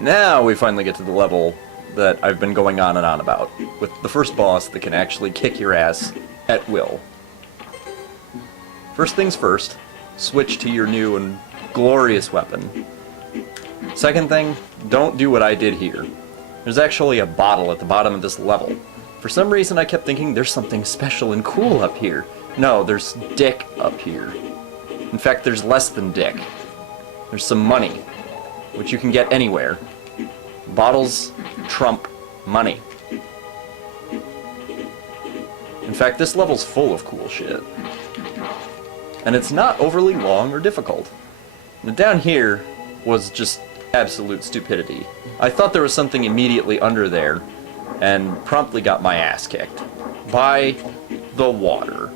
Now we finally get to the level that I've been going on and on about, with the first boss that can actually kick your ass at will. First things first, switch to your new and glorious weapon. Second thing, don't do what I did here. There's actually a bottle at the bottom of this level. For some reason I kept thinking there's something special and cool up here. No, there's dick up here. In fact, there's less than dick. There's some money, which you can get anywhere. Bottles trump money. In fact, this level's full of cool shit. And it's not overly long or difficult. Now down here was just absolute stupidity. I thought there was something immediately under there, and promptly got my ass kicked. By the water.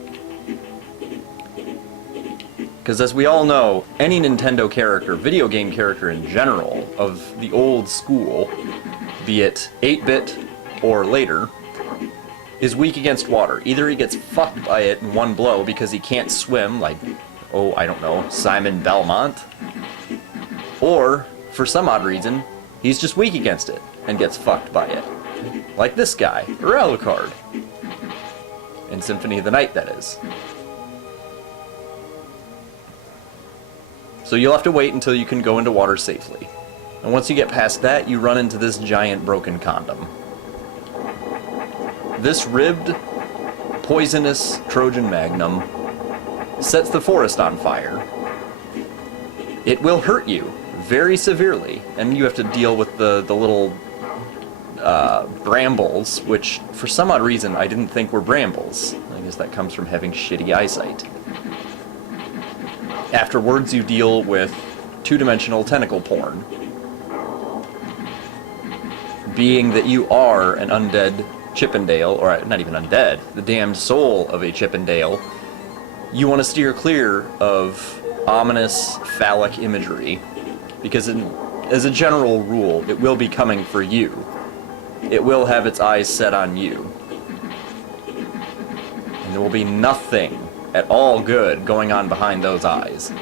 Because as we all know, any Nintendo character, video game character in general, of the old school, be it 8-bit or later, is weak against water. Either he gets fucked by it in one blow because he can't swim, like, oh, I don't know, Simon Belmont, or, for some odd reason, he's just weak against it and gets fucked by it. Like this guy, or Alucard. In Symphony of the Night, that is. So you'll have to wait until you can go into water safely. And once you get past that, you run into this giant broken condom. This ribbed, poisonous Trojan Magnum sets the forest on fire. It will hurt you very severely, and you have to deal with the little brambles, which for some odd reason I didn't think were brambles. I guess that comes from having shitty eyesight. Afterwards, you deal with two-dimensional tentacle porn. Being that you are an undead Chippendale, or not even undead, the damned soul of a Chippendale, you want to steer clear of ominous phallic imagery, because as a general rule, it will be coming for you. It will have its eyes set on you. And there will be nothing at all good going on behind those eyes.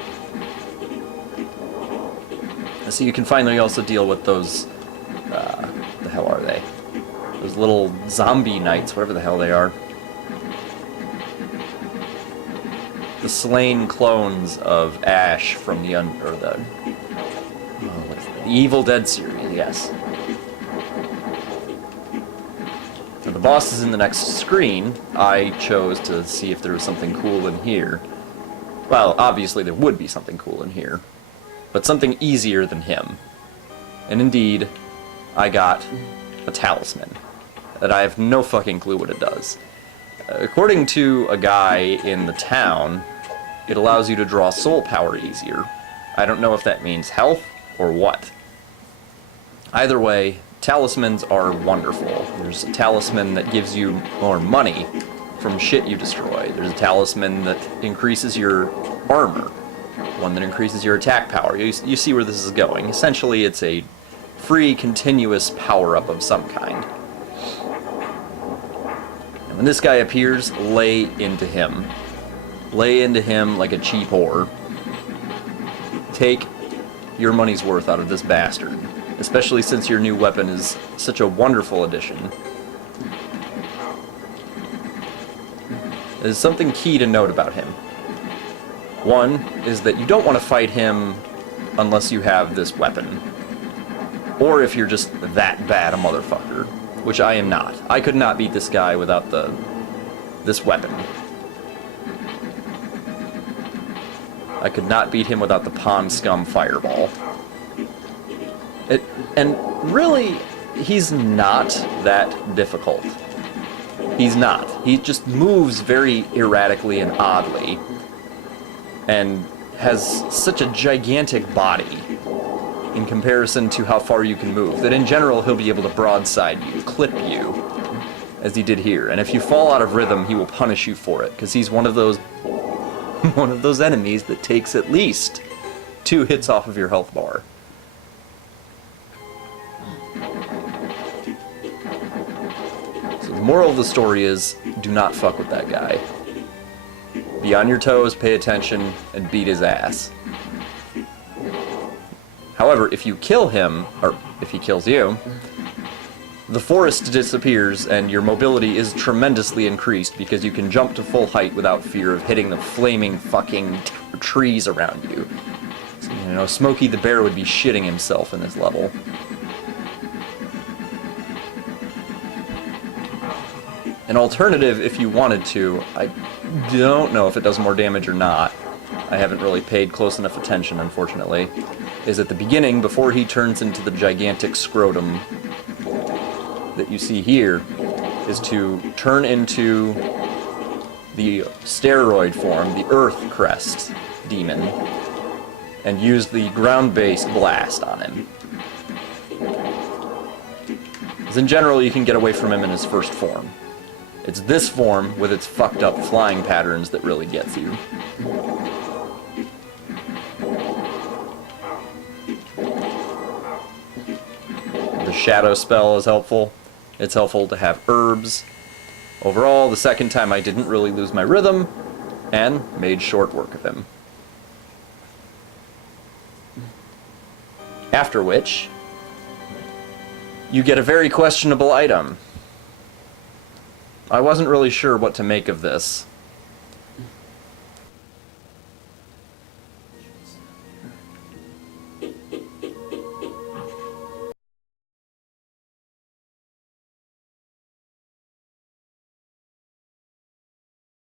So you can finally also deal with those, the hell are they? Those little zombie knights, whatever the hell they are. The slain clones of Ash from the Evil Dead series, yes. Now, the boss is in the next screen. I chose to see if there was something cool in here. Well, obviously there would be something cool in here, but something easier than him. And indeed, I got a talisman that I have no fucking clue what it does. According to a guy in the town, it allows you to draw soul power easier. I don't know if that means health or what. Either way, talismans are wonderful. There's a talisman that gives you more money from shit you destroy. There's a talisman that increases your armor. One that increases your attack power. You see where this is going. Essentially, it's a free, continuous power-up of some kind. And when this guy appears, lay into him. Lay into him like a cheap whore. Take your money's worth out of this bastard. Especially since your new weapon is such a wonderful addition. There's something key to note about him. One is that you don't want to fight him unless you have this weapon. Or if you're just that bad a motherfucker, which I am not. I could not beat this guy without this weapon. I could not beat him without the Pond Scum Fireball. And really, he's not that difficult. He's not. He just moves very erratically and oddly, and has such a gigantic body in comparison to how far you can move, that in general he'll be able to broadside you, clip you, as he did here. And if you fall out of rhythm, he will punish you for it, because he's one of those enemies that takes at least 2 hits off of your health bar. So the moral of the story is, do not fuck with that guy. Be on your toes, pay attention, and beat his ass. However, if you kill him, or if he kills you, the forest disappears and your mobility is tremendously increased because you can jump to full height without fear of hitting the flaming fucking trees around you. So, you know, Smokey the Bear would be shitting himself in this level. An alternative, if you wanted to, I don't know if it does more damage or not, I haven't really paid close enough attention, unfortunately, is at the beginning, before he turns into the gigantic scrotum that you see here, is to turn into the steroid form, the Earth Crest demon, and use the ground-based blast on him. Because in general, you can get away from him in his first form. It's this form, with its fucked up flying patterns, that really gets you. The shadow spell is helpful. It's helpful to have herbs. Overall, the second time I didn't really lose my rhythm, and made short work of him. After which, you get a very questionable item. I wasn't really sure what to make of this.